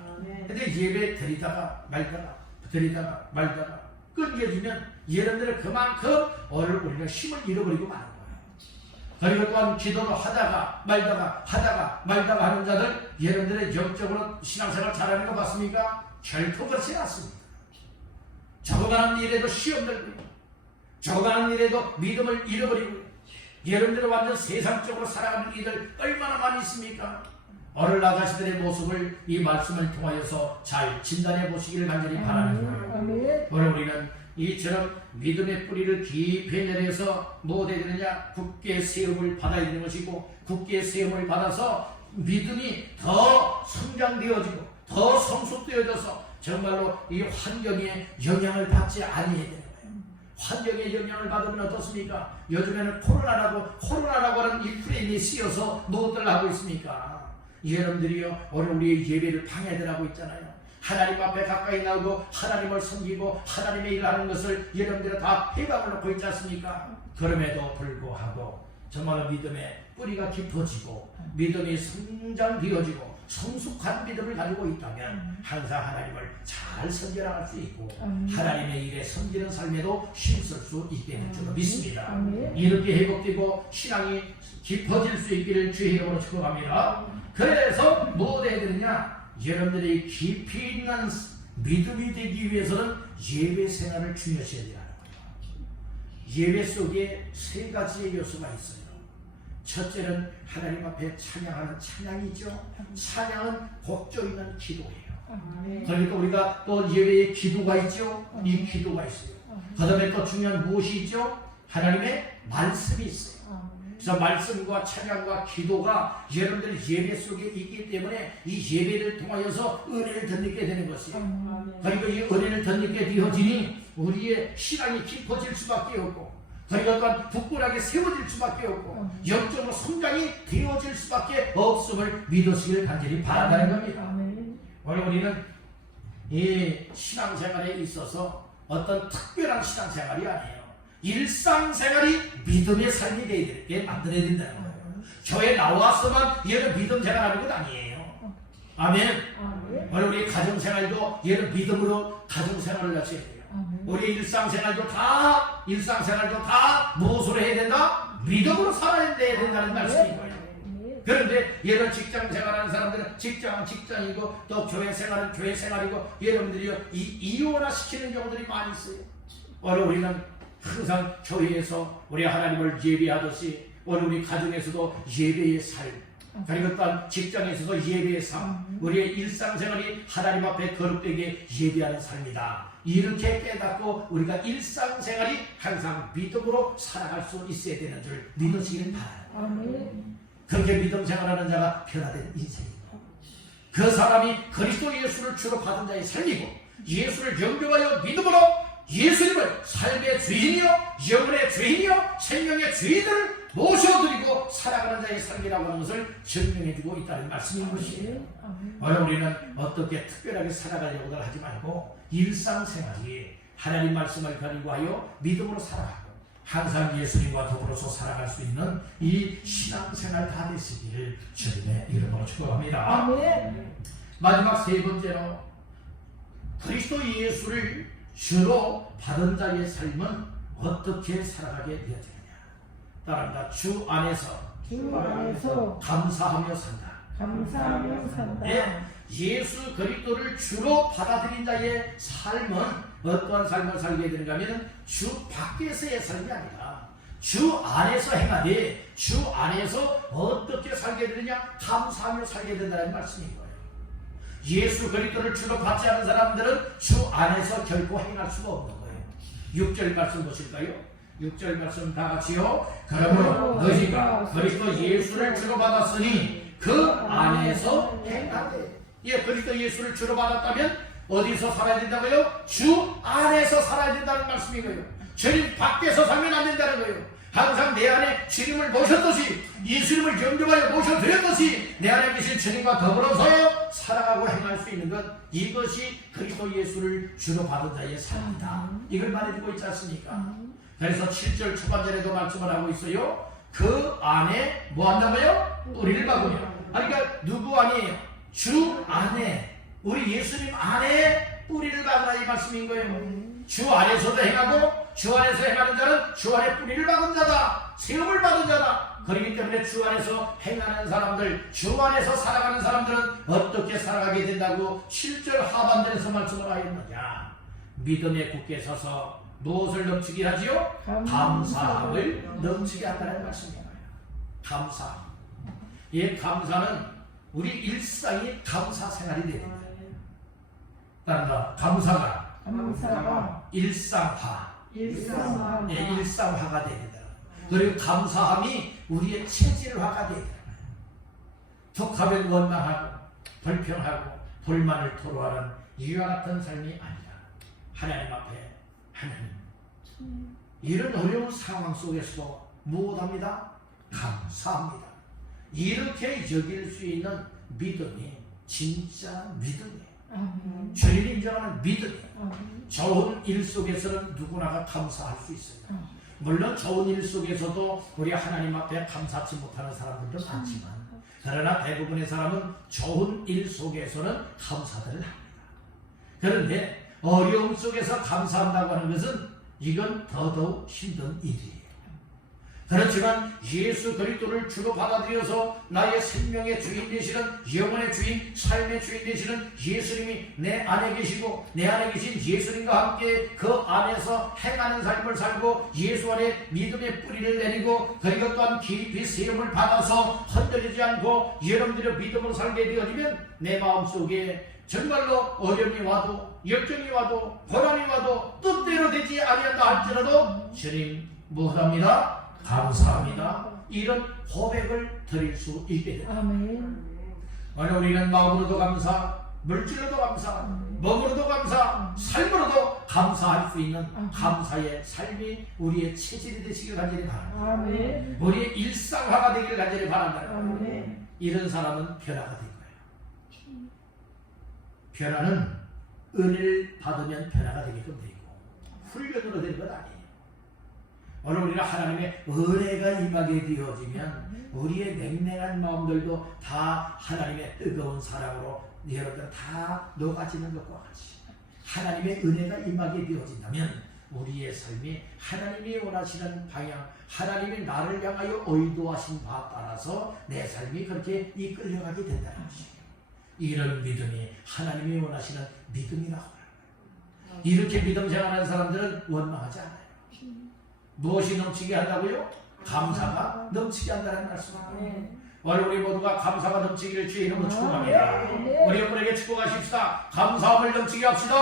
근데 예배 드리다가 말다가 끊겨지면 여러분들은 그만큼 우리가 힘을 잃어버리고 마는 거예요. 그리고 또한 기도를 하다가 말다가 하는 자들 여러분들의 영적으로 신앙생활 잘하는 거 맞습니까? 결코 그렇지 않습니다. 적어가는 일에도 시험 들고 적어가는 일에도 믿음을 잃어버리고 여러분들은 완전 세상적으로 살아가는 이들 얼마나 많이 있습니까? 어릴 아가씨들의 모습을 이 말씀을 통하여서 잘 진단해 보시기를 간절히 바라는 거예요. 오늘 우리는 이처럼 믿음의 뿌리를 깊이 내려서 무엇에 되느냐? 굳게 세움을 받아야 되는 것이고 굳게 세움을 받아서 믿음이 더 성장되어지고 더 성숙되어져서 정말로 이 환경에 영향을 받지 아니해야 되는 거예요. 환경에 영향을 받으면 어떻습니까? 요즘에는 코로나라고 하는 이 프레임이 씌어서 무엇들 하고 있습니까? 여러분들이요, 오늘 우리의 예배를 방해들하고 있잖아요. 하나님 앞에 가까이 나오고 하나님을 섬기고 하나님의 일을 하는 것을 여러분들은 다 해방을 놓고 있지 않습니까? 그럼에도 불구하고 정말 믿음의 뿌리가 깊어지고 믿음이 성장되어지고 성숙한 믿음을 가지고 있다면 항상 하나님을 잘 섬겨나갈 수 있고 하나님의 일에 섬기는 삶에도 힘쓸 수 있게 될 줄 믿습니다. 이렇게 회복되고 신앙이 깊어질 수 있기를 주의 이름으로 축복합니다. 그래서 무엇 해야 되느냐? 여러분들이 깊이 있는 믿음이 되기 위해서는 예배 생활을 중요시해야 되는 거예요. 예배 속에 세 가지의 요소가 있어요. 첫째는 하나님 앞에 찬양하는 찬양이죠. 찬양은 곡조 있는 기도예요. 그러니까 우리가 또 예배에 기도가 있죠. 이 기도가 있어요. 그 다음에 또 중요한 무엇이 있죠? 하나님의 말씀이 있어요. 그래서 말씀과 찬양과 기도가 여러분들 예배 속에 있기 때문에 이 예배를 통하여서 은혜를 덧입게 되는 것이에요. 그리고 이 은혜를 덧입게 되어지니 우리의 신앙이 깊어질 수밖에 없고 그리고 또한 굳건하게 세워질 수밖에 없고 영적으로 성장이 되어질 수밖에 없음을 믿으시길 간절히 바란다는 겁니다. 오늘 우리는 이 신앙생활에 있어서 어떤 특별한 신앙생활이 아니에요. 일상생활이 믿음의 삶이 되게 만들어야 된다는 거예요. 교회 나와서만 얘는 믿음 생활하는 것 아니에요. 아멘. 오늘 우리 가정생활도 얘는 믿음으로 가정생활을 하셔야 돼요. 우리 일상생활도 다 무엇으로 해야 된다? 믿음으로 살아야 된다는 말씀인 거예요. 그런데 여러 직장 생활하는 사람들은 직장이고 또 교회 생활은 교회 생활이고 여러분들이 이원화 시키는 경우들이 많이 있어요. 오늘 우리는 항상 교회에서 우리 하나님을 예배하듯이 오늘 우리 가정에서도 예배의 삶, 그리고 또한 직장에서도 예배의 삶, 우리의 일상생활이 하나님 앞에 거룩되게 예배하는 삶이다. 이렇게 깨닫고 우리가 일상생활이 항상 믿음으로 살아갈 수 있어야 되는 줄 믿으시기를 바랍니다. 그렇게 믿음 생활하는 자가 변화된 인생입니다. 그 사람이 그리스도 예수를 주로 받은 자의 삶이고 예수를 영접하여 믿음으로 예수님을 삶의 주인이요 영혼의 주인이요 생명의 주인을 모셔드리고 살아가는 자의 삶이라고 하는 것을 증명해주고 있다는 말씀인 것이에요. 오늘 우리는 어떻게 특별하게 살아가려고 하지 말고 일상생활이 하나님 말씀을 가리고하여 믿음으로 살아가고 항상 예수님과 더불어서 살아갈 수 있는 이 신앙생활 다 되시기를 주님의 이름으로 축복합니다. 마지막 세 번째로 그리스도 예수를 주로 받은 자의 삶은 어떻게 살아가게 되어지느냐. 따라합니다. 주 안에서 감사하며 산다. 예수 그리스도를 주로 받아들인 자의 삶은 어떠한 삶을 살게 되는가 하면 주 밖에서의 삶이 아니라 주 안에서 행하되 주 안에서 어떻게 살게 되느냐 감사하며 살게 된다는 말씀인 거예요. 예수 그리스도를 주로 받지 않은 사람들은 주 안에서 결코 행할 수가 없는 거예요. 6절 말씀 보실까요? 6절 말씀 다 같이요. 그러므로 너희가 그리스도 예수를 주로 받았으니 그 안에서 행하되. 예, 그리스도 예수를 주로 받았다면 어디서 살아야 된다고요? 주 안에서 살아야 된다는 말씀인 거예요. 주님 밖에서 살면 안 된다는 거예요. 항상 내 안에 주님을 모셨듯이 예수님을 영접하여 모셔드렸듯이 내 안에 계신 주님과 더불어서 살아가고 행할 수 있는 것, 이것이 그리스도 예수를 주로 받은 자의 삶이다. 이걸 말해주고 있지 않습니까? 그래서 7절 초반절에도 말씀을 하고 있어요. 그 안에 뭐 한다고요? 뿌리를 박으며. 그러니까 누구 아니에요? 주 안에, 우리 예수님 안에 뿌리를 박으라 이 말씀인 거예요. 주 안에서도 행하고 주 안에서 행하는 자는 주 안에 뿌리를 박은 자다. 세움을 받은 자다. 그렇기 때문에 주 안에서 행하는 사람들, 주 안에서 살아가는 사람들은 어떻게 살아가게 된다고 7절 하반절에서 말씀을 하였느냐. 믿음에 굳게 서서 무엇을 넘치게 하지요? 감사함을 넘치게 한다는 말씀이에요. 감사. 이 감사는 우리 일상이 감사 생활이 됩니다. 따라서 감사가 일상화. 일상화가 됩니다. 그리고 감사함이 우리의 체질화가 됩니다. 툭하면 원망하고 불평하고 불만을 토로하는 이와 같은 삶이 아니라 하나님 앞에 하나님 이런 어려운 상황 속에서도 무엇합니다? 감사합니다. 이렇게 여길 수 있는 믿음이 진짜 믿음이에요. 주님이 인정하는 믿음이에요. 좋은 일 속에서는 누구나가 감사할 수 있어요. 물론 좋은 일 속에서도 우리 하나님 앞에 감사하지 못하는 사람들도 많지만 그러나 대부분의 사람은 좋은 일 속에서는 감사들을 합니다. 그런데 어려움 속에서 감사한다고 하는 것은 이건 더더욱 힘든 일이에요. 그렇지만 예수 그리스도를 주로 받아들여서 나의 생명의 주인 되시는 영혼의 주인, 삶의 주인 되시는 예수님이 내 안에 계시고 내 안에 계신 예수님과 함께 그 안에서 행하는 삶을 살고 예수 안에 믿음의 뿌리를 내리고 그리고 또한 깊이 세움을 받아서 흔들리지 않고 여러분들의 믿음으로 살게 되어지면 내 마음속에 정말로 어려움이 와도 역경이 와도 고난이 와도 뜻대로 되지 아니한다 할지라도 주님 무엇합니다? 감사합니다. 이런 고백을 드릴 수 있게 됩니다. 오늘 우리는 마음으로도 감사, 물질로도 감사, 몸으로도 감사, 삶으로도 감사할 수 있는 감사의 삶이 우리의 체질이 되시길 간절히 바랍니다. 우리의 일상화가 되기를 간절히 바랍니다. 이런 사람은 변화가 될 거예요. 변화는 은혜를 받으면 변화가 되게끔 되고 훈련으로 되는 것 아니에요. 오늘 우리가 하나님의 은혜가 임하게 되어지면 우리의 냉랭한 마음들도 다 하나님의 뜨거운 사랑으로 여러분들 다 녹아지는 것과 같이 하나님의 은혜가 임하게 되어진다면 우리의 삶이 하나님이 원하시는 방향, 하나님이 나를 향하여 의도하신 바에 따라서 내 삶이 그렇게 이끌려가게 된다는 것이에요. 이런 믿음이 하나님이 원하시는 믿음이라고 합니다. 이렇게 믿음 생활하는 사람들은 원망하지 않아요. 무엇이 넘치게 한다고요? 감사가 넘치게 한다는 말씀입니다. 우리 모두가 감사가 넘치기를 주의 이름으로 축복합니다. 우리 여러분에게 축복하십시다. 감사함을 넘치게 합시다.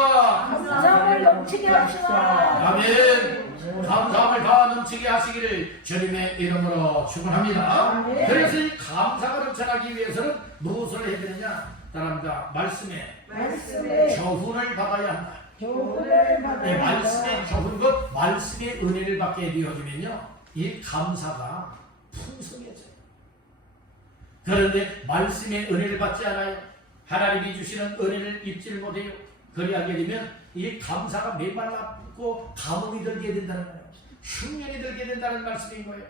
감사함을 넘치게 합시다. 아멘. 감사함을 다 넘치게 하시기를 주님의 이름으로 축원합니다. 그래서 이 감사가 넘쳐나기 위해서는 무엇을 해야 되느냐? 따라합니다. 말씀에 교훈을 받아야 한다. 교훈을 받아야 네, 한다. 말씀의 교훈과 말씀의 은혜를 받게 되어지면요, 이 감사가 풍성해져요. 그런데 말씀의 은혜를 받지 않아요. 하나님이 주시는 은혜를 입지를 못해요. 그리하게 되면 이 감사가 메말랐고 가뭄이 들게 된다는 거예요. 흉년이 들게 된다는 말씀인 거예요.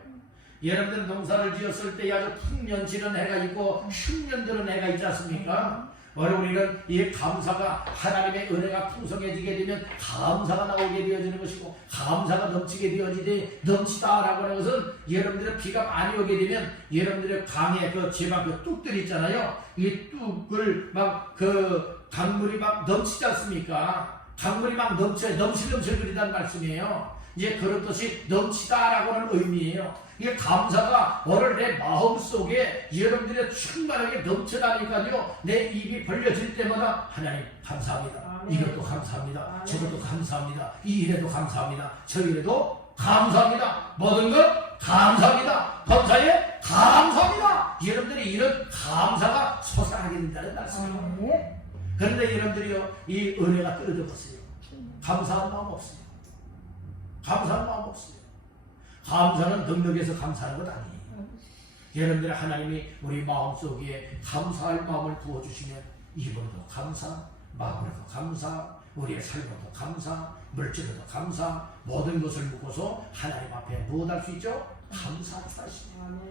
여러분들 농사를 지었을 때 아주 풍년치는 해가 있고 흉년들은 해가 있지 않습니까? 우리는 이 감사가 하나님의 은혜가 풍성해지게 되면 감사가 나오게 되어지는 것이고, 감사가 넘치게 되어지되, 넘치다라고 하는 것은 여러분들의 비가 많이 오게 되면 여러분들의 강에 그 지방 그 뚝들 있잖아요. 이 뚝을 막 그 강물이 막 넘치지 않습니까? 강물이 막 넘쳐요. 넘실넘실 그린다는 말씀이에요. 이제 그렇듯이 넘치다라고 하는 의미예요. 이게 감사가 오늘 내 마음속에 여러분들의 충만하게 넘쳐나니까요, 내 입이 벌려질 때마다 하나님 감사합니다. 이것도 감사합니다. 저것도 감사합니다. 이 일에도 감사합니다. 저 일에도 감사합니다. 모든 것 감사합니다. 범사에 감사합니다. 여러분들이 이런 감사가 솟아나게 된다는 말씀이에요. 그런데 여러분들이요, 이 은혜가 떨어졌어요. 감사한 마음 없어요. 감사한 마음 없어요. 감사는 능력에서 감사하는 것 아니에요. 여러분들 하나님이 우리 마음속에 감사할 마음을 부어주시면 입으로도 감사, 마음으로도 감사, 우리의 삶으로도 감사, 물질로도 감사, 모든 것을 묻고서 하나님 앞에 무엇할 수 있죠? 감사할 수 있습니다.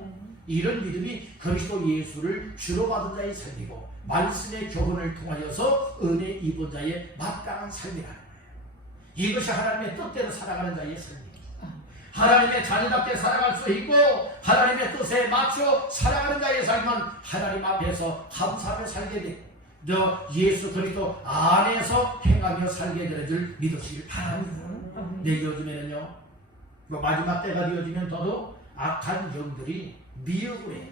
이런 믿음이 그리스도 예수를 주로 받은 자의 삶이고, 말씀의 교훈을 통하여서 은혜 입은 자의 마땅한 삶이라는 거예요. 이것이 하나님의 뜻대로 살아가는 자의 삶입니다. 하나님의 자녀답게 살아갈 수 있고, 하나님의 뜻에 맞춰 살아가는 자의 삶은 하나님 앞에서 감사하며 살게 되고, 예수 그리스도 안에서 행하며 살게 되는 믿으시길 바랍니다. 네, 요즘에는요, 마지막 때가 되어지면 더더욱 악한 영들이 미혹을 해요.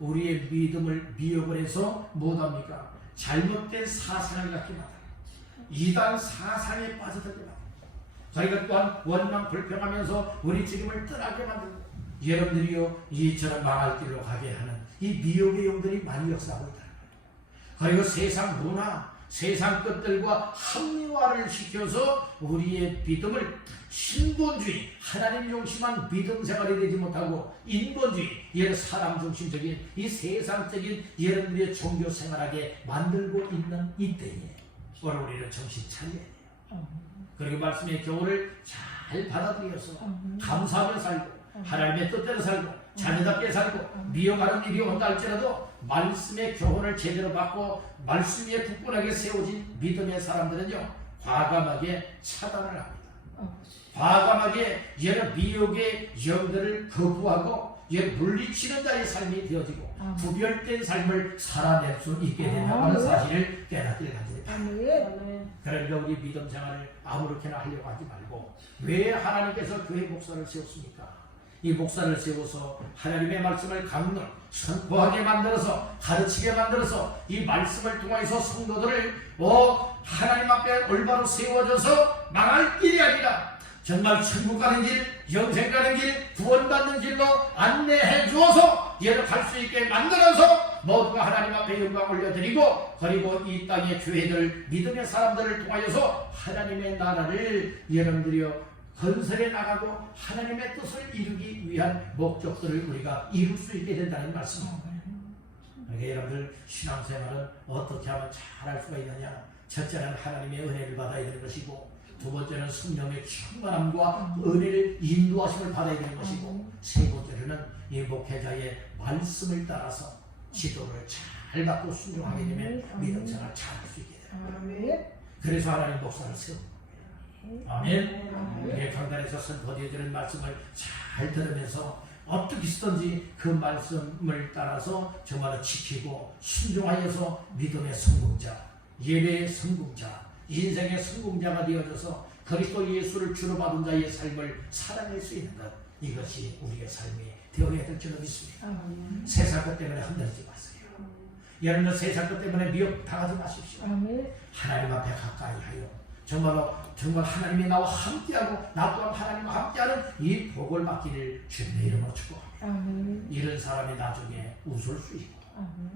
우리의 믿음을 미혹을 해서 못합니까? 잘못된 사상을 갖게 만들어요. 이단 사상에 빠져들게 만들어요. 저희가 또한 원망 불평하면서 우리 지금을 떠나게 만들고, 여러분들이요, 이처럼 망할 길로 가게 하는 이 미혹의 영들이 많이 역사하고 있다는 거예요. 그리고 세상 문화, 세상 것들과 합리화를 시켜서 우리의 믿음을 신본주의, 하나님 중심한 믿음 생활이 되지 못하고 인본주의, 사람 중심적인 이 세상적인 여러분들의 종교 생활하게 만들고 있는 이때에 오늘 우리는 정신 차려야 돼요. 그리고 말씀의 교훈을 잘 받아들여서 감사하며 살고, 하나님의 뜻대로 살고, 자녀답게 살고, 미워가는 일이 온다 할지라도 말씀의 교훈을 제대로 받고 말씀 위에 굳건하게 세워진 믿음의 사람들은요, 과감하게 차단을 합니다. 과감하게 여러 미혹의 영들을 거부하고 물리치는 자의 삶이 되어지고 구별된 삶을 살아낼 수 있게 된다는 사실을 깨닫게 됩니다. 그러니까 우리 믿음 생활을 아무렇게나 하려고 하지 말고, 왜 하나님께서 교회 목사를 세웠습니까? 이 목사를 세워서 하나님의 말씀을 강론, 선포하게 만들어서, 가르치게 만들어서 이 말씀을 통해서 성도들을 하나님 앞에 올바로 세워져서 망할 길이 아니라 정말 천국 가는 길, 영생 가는 길, 구원받는 길로 안내해 주어서 얘를 갈 수 있게 만들어서 모두가 하나님 앞에 영광 올려드리고, 그리고 이 땅의 교회들, 믿음의 사람들을 통하여서 하나님의 나라를 여러분들이요 건설해 나가고 하나님의 뜻을 이루기 위한 목적들을 우리가 이룰 수 있게 된다는 말씀입니다. 그러니까 여러분들 신앙생활은 어떻게 하면 잘할 수가 있느냐? 첫째는 하나님의 은혜를 받아야 되는 것이고, 두 번째는 성령의 충만함과 은혜를 인도하심을 받아야 되는 것이고, 세 번째로는 이 목회자의 말씀을 따라서 지도를 잘 받고 순종하게 되면 믿음 생활을 잘할 수 있게 됩니다. 그래서 하나님 목사를 세우는 거예요. 아멘. 우리의 강단에서 선포되어지는 말씀을 잘 들으면서 어떻게 쓰든지 그 말씀을 따라서 정말로 지키고 순종하여서 믿음의 성공자, 예배의 성공자, 인생의 성공자가 되어져서 그리스도 예수를 주로 받은 자의 삶을 살아낼 수 있는 것, 이것이 우리의 삶이 되어야 될 줄로 믿습니다. 세상 것 때문에 흔들리지 마세요. 여러분들 세상 것 때문에 미혹당하지 마십시오. 하나님 앞에 가까이 하여 정말 하나님이 나와 함께하고 나 또한 하나님과 함께하는 이 복을 받기를 주님의 이름으로 축복합니다. 이런 사람이 나중에 웃을 수 있고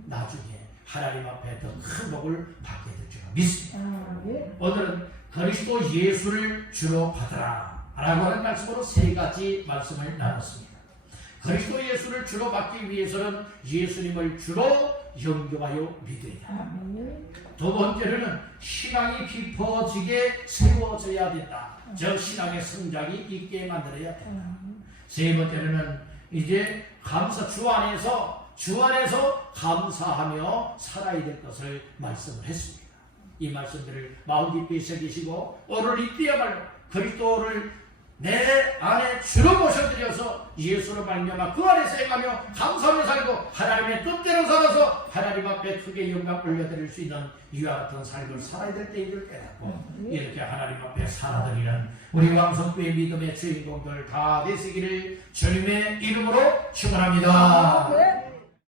나중에 하나님 앞에 더 큰 복을 받게 될 줄 믿습니다. 오늘은 그리스도 예수를 주로 받으라 라고 하는 말씀으로 세 가지 말씀을 나눴습니다. 그리스도 예수를 주로 받기 위해서는 예수님을 주로 영접하여 믿어야 합니다. 두 번째로는 신앙이 깊어지게 세워져야 된다. 즉 신앙의 성장이 있게 만들어야 된다. 세 번째로는 이제 주 안에서 감사하며 살아야 될 것을 말씀을 했습니다. 이 말씀들을 마음 깊이 새기시고 오늘 이때야말로 그리스도를 내 안에 주로 모셔드려서 예수로 말미암아 그 안에서 행하며 감사하며 살고 하나님의 뜻대로 살아서 하나님 앞에 크게 영광 올려드릴 수 있는 이와 같은 삶을 살아야 될 때를 깨닫고 이렇게 하나님 앞에 살아드리는 우리 왕성부의 믿음의 주인공들 다 되시기를 주님의 이름으로 축원합니다.